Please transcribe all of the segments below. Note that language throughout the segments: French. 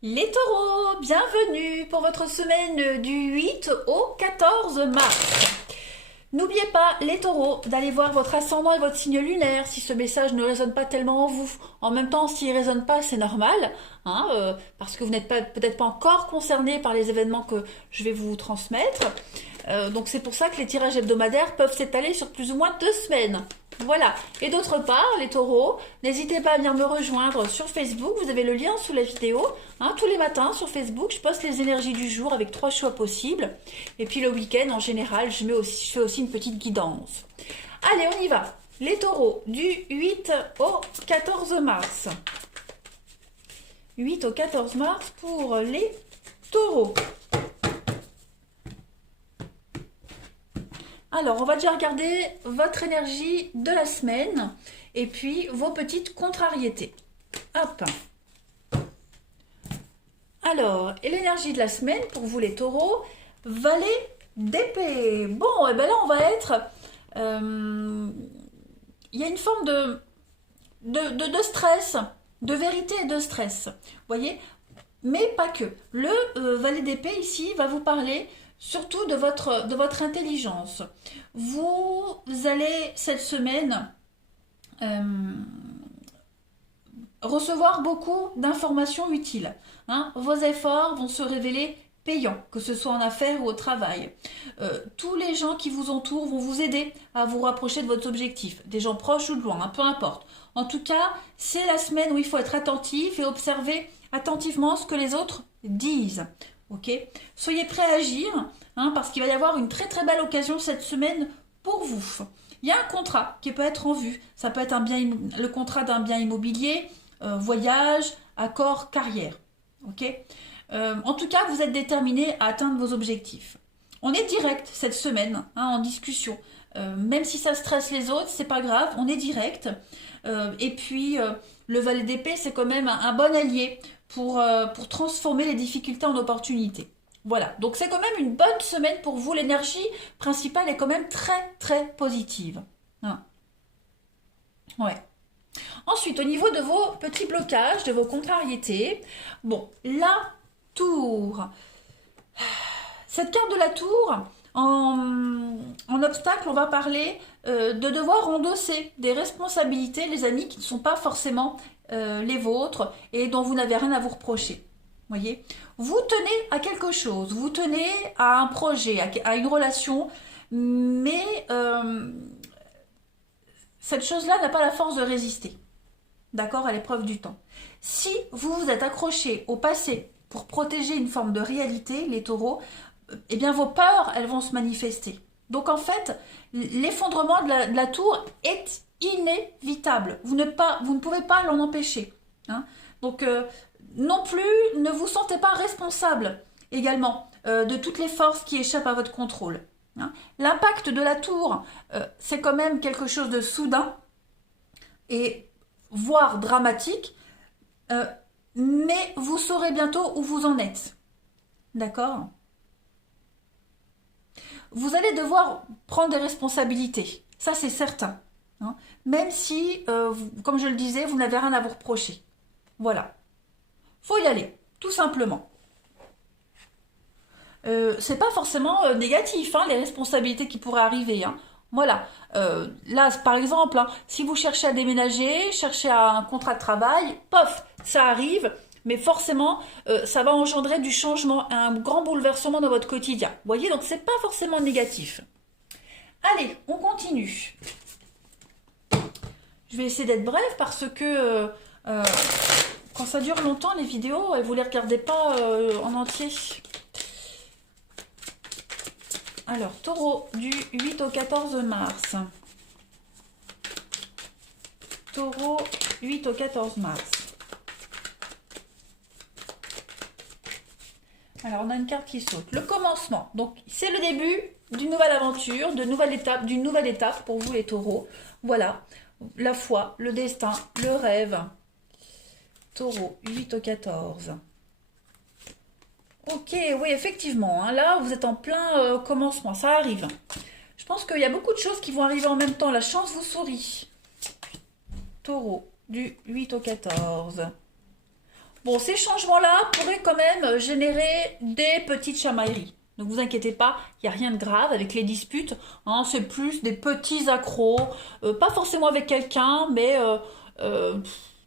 Les taureaux, bienvenue pour votre semaine du 8 au 14 mars. N'oubliez pas, les taureaux, d'aller voir votre ascendant et votre signe lunaire si ce message ne résonne pas tellement en vous. En même temps, s'il ne résonne pas, c'est normal, parce que vous n'êtes peut-être pas encore concerné par les événements que je vais vous transmettre. Donc c'est pour ça que les tirages hebdomadaires peuvent s'étaler sur plus ou moins 2 semaines. Voilà. Et d'autre part, les taureaux, n'hésitez pas à venir me rejoindre sur Facebook. Vous avez le lien sous la vidéo. Tous les matins sur Facebook, je poste les énergies du jour avec 3 choix possibles. Et puis le week-end, en général, je fais aussi une petite guidance. Allez, on y va. Les taureaux, du 8 au 14 mars. 8 au 14 mars pour les taureaux. Alors, on va déjà regarder votre énergie de la semaine et puis vos petites contrariétés. Hop. Alors, et l'énergie de la semaine pour vous les taureaux, valet d'épée. Bon, et bien là, on va être... Il y a une forme de stress, de vérité et de stress. Vous voyez? Mais pas que. Le valet d'épée ici va vous parler surtout de votre intelligence. Vous allez cette semaine recevoir beaucoup d'informations utiles. Vos efforts vont se révéler payants, que ce soit en affaires ou au travail. Tous les gens qui vous entourent vont vous aider à vous rapprocher de votre objectif, des gens proches ou de loin, peu importe. En tout cas, c'est la semaine où il faut être attentif et observer attentivement ce que les autres disent. Ok, soyez prêts à agir, parce qu'il va y avoir une très très belle occasion cette semaine pour vous. Il y a un contrat qui peut être en vue. Ça peut être le contrat d'un bien immobilier, voyage, accord, carrière. Ok. En tout cas, vous êtes déterminé à atteindre vos objectifs. On est direct cette semaine, en discussion. Même si ça stresse les autres, c'est pas grave, on est direct. Et puis, le valet d'épée, c'est quand même un bon allié pour transformer les difficultés en opportunités. Voilà, donc c'est quand même une bonne semaine pour vous. L'énergie principale est quand même très très positive. Ouais. Ensuite, au niveau de vos petits blocages, de vos contrariétés, bon, la tour. Cette carte de la tour, en obstacle, on va parler de devoir endosser des responsabilités, les amis, qui ne sont pas forcément les vôtres et dont vous n'avez rien à vous reprocher. Voyez, vous tenez à quelque chose, vous tenez à un projet, à une relation, mais cette chose-là n'a pas la force de résister, d'accord, à l'épreuve du temps. Si vous vous êtes accroché au passé pour protéger une forme de réalité, les taureaux, eh bien vos peurs, elles vont se manifester. Donc en fait, l'effondrement de la tour est inévitable. Vous ne pouvez pas l'en empêcher. Donc non plus, ne vous sentez pas responsable également de toutes les forces qui échappent à votre contrôle. L'impact de la tour, c'est quand même quelque chose de soudain et voire dramatique, mais vous saurez bientôt où vous en êtes. D'accord ? Vous allez devoir prendre des responsabilités, ça c'est certain. Même si, comme je le disais, vous n'avez rien à vous reprocher. Voilà. Faut y aller, tout simplement. C'est pas forcément négatif, les responsabilités qui pourraient arriver. Voilà. Là, par exemple, si vous cherchez à déménager, cherchez un contrat de travail, pof, ça arrive, mais forcément, ça va engendrer du changement, un grand bouleversement dans votre quotidien. Vous voyez, donc c'est pas forcément négatif. Allez, on continue. Je vais essayer d'être brève parce que quand ça dure longtemps, les vidéos, vous les regardez pas en entier. Alors, taureau du 8 au 14 mars. Taureau, 8 au 14 mars. Alors, on a une carte qui saute. Le commencement. Donc, c'est le début d'une nouvelle aventure, d'une nouvelle étape pour vous les taureaux. Voilà. La foi, le destin, le rêve. Taureau, 8 au 14. Ok, oui, effectivement. Là, vous êtes en plein commencement. Ça arrive. Je pense qu'il y a beaucoup de choses qui vont arriver en même temps. La chance vous sourit. Taureau, du 8 au 14. Bon, ces changements-là pourraient quand même générer des petites chamailleries. Ne vous inquiétez pas, il n'y a rien de grave avec les disputes. Hein, c'est plus des petits accros, pas forcément avec quelqu'un, mais euh,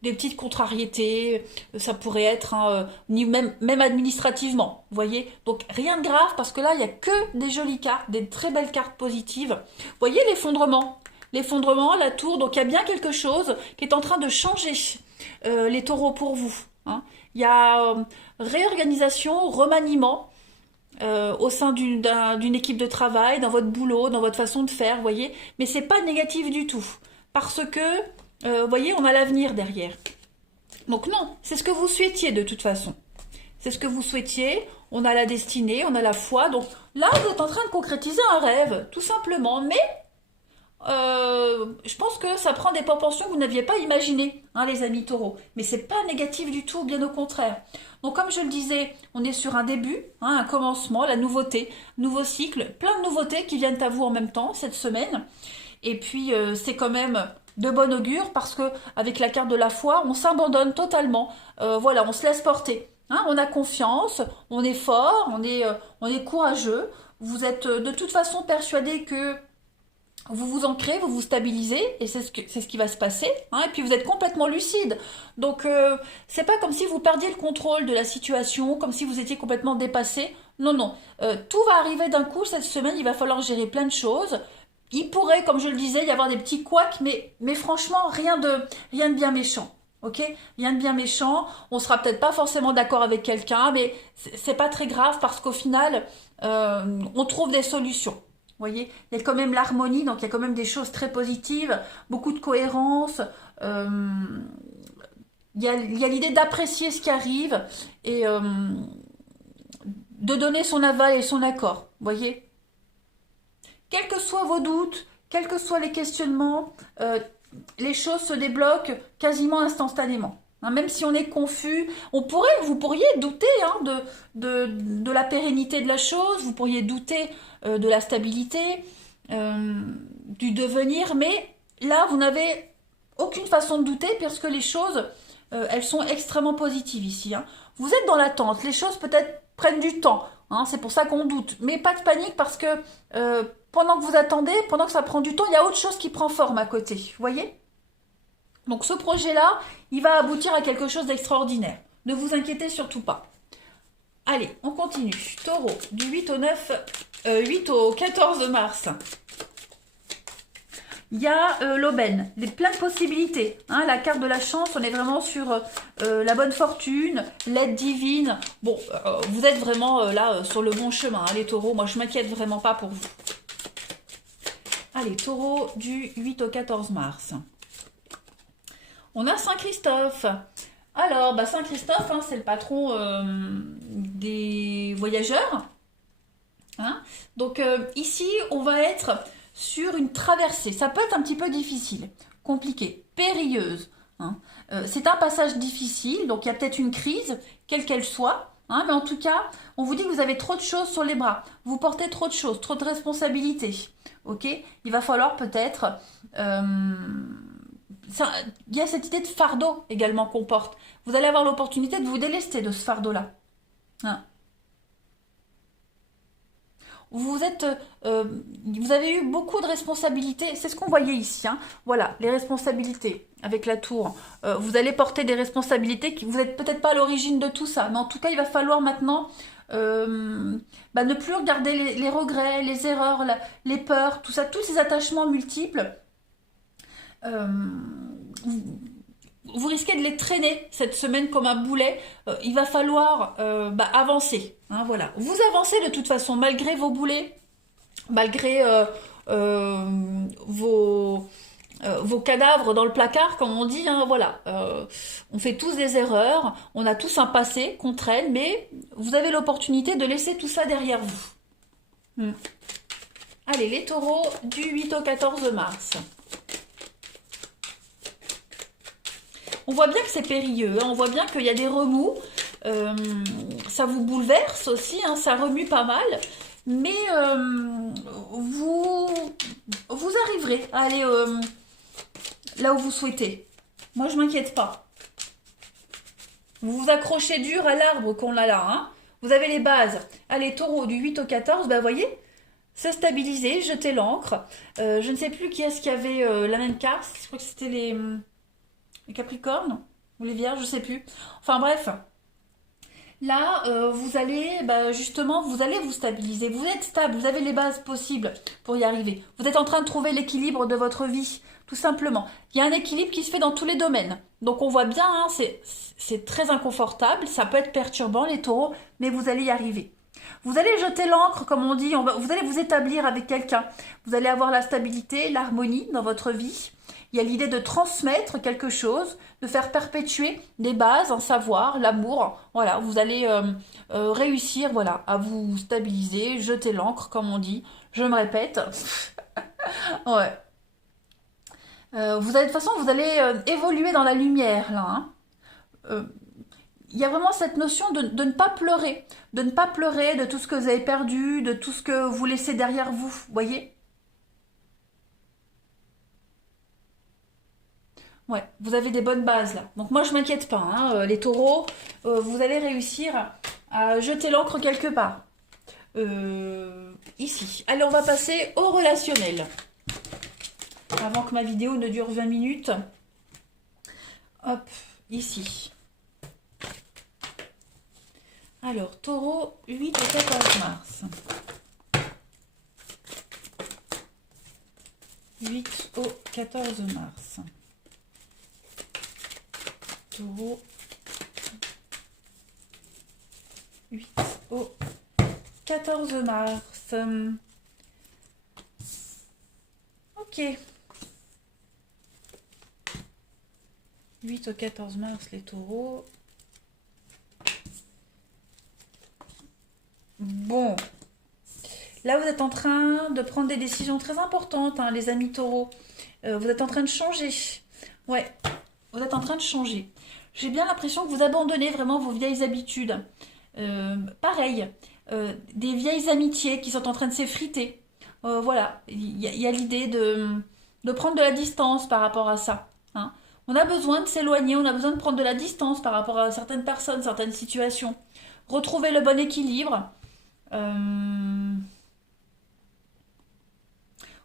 des petites contrariétés. Ça pourrait être hein, même administrativement. Vous voyez? Donc rien de grave parce que là, il n'y a que des jolies cartes, des très belles cartes positives. Vous voyez l'effondrement? L'effondrement, la tour, donc il y a bien quelque chose qui est en train de changer les taureaux pour vous. Hein. Il y a réorganisation, remaniement au sein d'une équipe de travail, dans votre boulot, dans votre façon de faire, vous voyez. Mais c'est pas négatif du tout. Parce que, vous voyez, on a l'avenir derrière. Donc non, c'est ce que vous souhaitiez de toute façon. C'est ce que vous souhaitiez. On a la destinée, on a la foi. Donc là, vous êtes en train de concrétiser un rêve, tout simplement. Mais je pense que ça prend des proportions que vous n'aviez pas imaginées, hein, les amis taureaux. Mais c'est pas négatif du tout, bien au contraire. Donc comme je le disais, on est sur un début, hein, un commencement, la nouveauté, nouveau cycle, plein de nouveautés qui viennent à vous en même temps cette semaine. Et puis c'est quand même de bon augure parce que avec la carte de la foi, on s'abandonne totalement. Voilà, on se laisse porter. Hein, on a confiance, on est fort, on est courageux. Vous êtes de toute façon persuadé que vous vous ancrez, vous vous stabilisez, et c'est ce qui va se passer, hein, et puis vous êtes complètement lucide. Donc, c'est pas comme si vous perdiez le contrôle de la situation, comme si vous étiez complètement dépassé. Non, non. Tout va arriver d'un coup cette semaine, il va falloir gérer plein de choses. Il pourrait, comme je le disais, y avoir des petits couacs, mais franchement, rien de bien méchant. Ok? Rien de bien méchant. On sera peut-être pas forcément d'accord avec quelqu'un, mais c'est pas très grave parce qu'au final, on trouve des solutions. Vous voyez, il y a quand même l'harmonie, donc il y a quand même des choses très positives, beaucoup de cohérence. euh, il y a l'idée d'apprécier ce qui arrive et de donner son aval et son accord. Vous voyez, quels que soient vos doutes, quels que soient les questionnements, les choses se débloquent quasiment instantanément. Hein, même si on est confus, vous pourriez douter hein, de la pérennité de la chose, vous pourriez douter de la stabilité, du devenir, mais là, vous n'avez aucune façon de douter parce que les choses, elles sont extrêmement positives ici. Hein. Vous êtes dans l'attente, les choses peut-être prennent du temps, hein, c'est pour ça qu'on doute, mais pas de panique parce que pendant que vous attendez, pendant que ça prend du temps, il y a autre chose qui prend forme à côté, vous voyez? Donc ce projet-là, il va aboutir à quelque chose d'extraordinaire. Ne vous inquiétez surtout pas. Allez, on continue. Taureau, du 8 au 14 mars. Il y a l'aubaine, plein de possibilités. Hein, la carte de la chance, on est vraiment sur la bonne fortune, l'aide divine. Bon, vous êtes vraiment là sur le bon chemin, hein, les taureaux. Moi, je m'inquiète vraiment pas pour vous. Allez, taureau du 8 au 14 mars. On a Saint-Christophe. Alors, bah Saint-Christophe, hein, c'est le patron des voyageurs. Hein. Donc ici, on va être sur une traversée. Ça peut être un petit peu difficile, compliqué, périlleuse. Hein. C'est un passage difficile, donc il y a peut-être une crise, quelle qu'elle soit. Hein, mais en tout cas, on vous dit que vous avez trop de choses sur les bras. Vous portez trop de choses, trop de responsabilités. Ok? Il va falloir peut-être... il y a cette idée de fardeau également qu'on porte. Vous allez avoir l'opportunité de vous délester de ce fardeau-là. Hein. Vous avez eu beaucoup de responsabilités. C'est ce qu'on voyait ici. Hein. Voilà, les responsabilités avec la tour. Vous allez porter des responsabilités qui vous n'êtes peut-être pas à l'origine de tout ça. Mais en tout cas, il va falloir maintenant ne plus regarder les regrets, les erreurs, les peurs, tout ça, tous ces attachements multiples. Vous risquez de les traîner cette semaine comme un boulet. Il va falloir avancer. Hein, voilà. Vous avancez de toute façon, malgré vos boulets, malgré vos cadavres dans le placard, comme on dit. Hein, voilà. On fait tous des erreurs, on a tous un passé qu'on traîne, mais vous avez l'opportunité de laisser tout ça derrière vous. Allez, les taureaux du 8 au 14 mars. On voit bien que c'est périlleux, hein, on voit bien qu'il y a des remous, ça vous bouleverse aussi, hein, ça remue pas mal, mais vous arriverez à aller là où vous souhaitez. Moi, je m'inquiète pas. Vous vous accrochez dur à l'arbre qu'on a là. Hein. Vous avez les bases. Allez, taureau, du 8 au 14, bah, voyez, c'est stabilisé, jetez l'encre. Je ne sais plus qui est-ce qui avait la même carte. Je crois que c'était les Capricornes ou les Vierges, je ne sais plus. Enfin bref. Là, vous allez, bah, justement, vous allez vous stabiliser. Vous êtes stable, vous avez les bases possibles pour y arriver. Vous êtes en train de trouver l'équilibre de votre vie, tout simplement. Il y a un équilibre qui se fait dans tous les domaines. Donc on voit bien, hein, c'est très inconfortable, ça peut être perturbant les taureaux, mais vous allez y arriver. Vous allez jeter l'encre, comme on dit, vous allez vous établir avec quelqu'un. Vous allez avoir la stabilité, l'harmonie dans votre vie. Il y a l'idée de transmettre quelque chose, de faire perpétuer des bases, un savoir, l'amour. Voilà, vous allez réussir, voilà, à vous stabiliser, jeter l'encre, comme on dit. Je me répète. Ouais. Vous allez, de toute façon, vous allez évoluer dans la lumière, là. Hein. Il y a vraiment cette notion de ne pas pleurer. De ne pas pleurer de tout ce que vous avez perdu, de tout ce que vous laissez derrière vous. Voyez? Ouais, vous avez des bonnes bases là. Donc moi je m'inquiète pas, hein, les taureaux, vous allez réussir à jeter l'encre quelque part. Ici. Allez, on va passer au relationnel. Avant que ma vidéo ne dure 20 minutes. Hop, ici. Alors, taureau, 8 et 14 mars. 8 au 14 mars. Taureau, 8 au 14 mars. Ok. 8 au 14 mars, les taureaux. Bon. Là, vous êtes en train de prendre des décisions très importantes, hein, les amis taureaux. Vous êtes en train de changer. Ouais, vous êtes en train de changer. J'ai bien l'impression que vous abandonnez vraiment vos vieilles habitudes. Pareil, des vieilles amitiés qui sont en train de s'effriter. Voilà, il y a l'idée de prendre de la distance par rapport à ça. Hein. On a besoin de s'éloigner, on a besoin de prendre de la distance par rapport à certaines personnes, certaines situations. Retrouver le bon équilibre.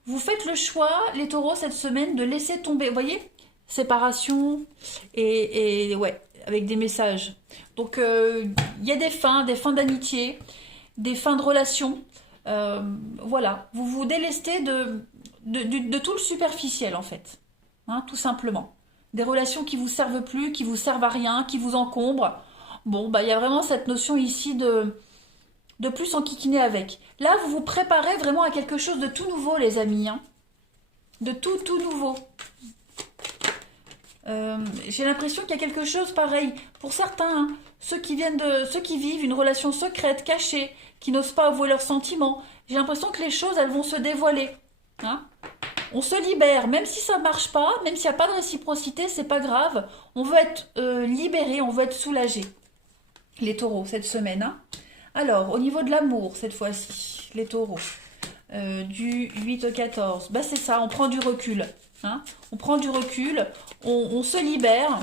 Vous faites le choix, les taureaux, cette semaine, de laisser tomber. Vous voyez? Séparation et ouais, avec des messages. Donc, il y a des fins d'amitié, des fins de relation. Voilà, vous vous délestez de tout le superficiel, en fait. Hein, tout simplement. Des relations qui vous servent plus, qui vous servent à rien, qui vous encombrent. Bon, bah, il y a vraiment cette notion ici de plus enquiquiner avec. Là, vous vous préparez vraiment à quelque chose de tout nouveau, les amis. Hein. De tout nouveau. J'ai l'impression qu'il y a quelque chose pareil. Pour certains, hein, ceux qui vivent une relation secrète, cachée, qui n'osent pas avouer leurs sentiments, j'ai l'impression que les choses, elles vont se dévoiler. Hein. On se libère, même si ça ne marche pas, même s'il n'y a pas de réciprocité, c'est pas grave. On veut être libéré, on veut être soulagé. Les taureaux, cette semaine. Hein. Alors, au niveau de l'amour, cette fois-ci, les taureaux, du 8 au 14, bah c'est ça, on prend du recul. Hein. On prend du recul, on se libère,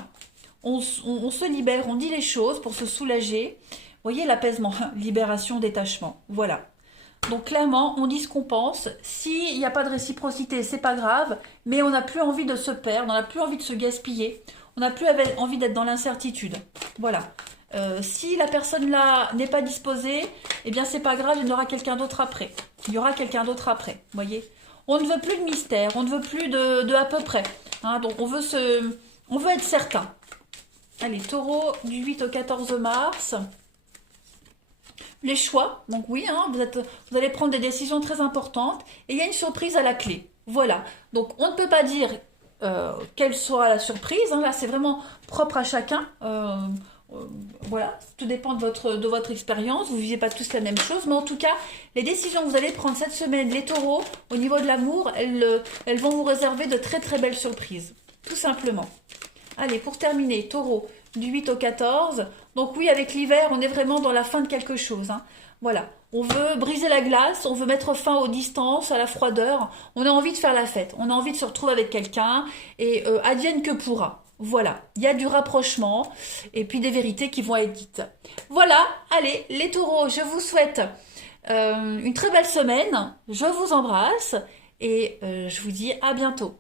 on se libère, on dit les choses pour se soulager. Vous voyez l'apaisement, libération, détachement, voilà. Donc clairement, on dit ce qu'on pense. S'il n'y a pas de réciprocité, c'est pas grave, mais on n'a plus envie de se perdre, on n'a plus envie de se gaspiller, on n'a plus envie d'être dans l'incertitude. Voilà. Si la personne là n'est pas disposée, eh bien c'est pas grave, il y aura quelqu'un d'autre après. Il y aura quelqu'un d'autre après, voyez. On ne veut plus de mystère, on ne veut plus de à peu près. Hein, donc on veut être certain. Allez, taureau du 8 au 14 mars. Les choix, donc oui, hein, vous allez prendre des décisions très importantes et il y a une surprise à la clé. Voilà, donc on ne peut pas dire quelle sera la surprise, hein, là c'est vraiment propre à chacun. Voilà, tout dépend de votre expérience, vous ne vivez pas tous la même chose, mais en tout cas, les décisions que vous allez prendre cette semaine, les taureaux, au niveau de l'amour, elles vont vous réserver de très très belles surprises, tout simplement. Allez, pour terminer, taureau, du 8 au 14, donc oui, avec l'hiver, on est vraiment dans la fin de quelque chose, hein. Voilà, on veut briser la glace, on veut mettre fin aux distances, à la froideur, on a envie de faire la fête, on a envie de se retrouver avec quelqu'un, et advienne que pourra. Voilà, il y a du rapprochement et puis des vérités qui vont être dites. Voilà, allez, les taureaux, je vous souhaite une très belle semaine, je vous embrasse et je vous dis à bientôt.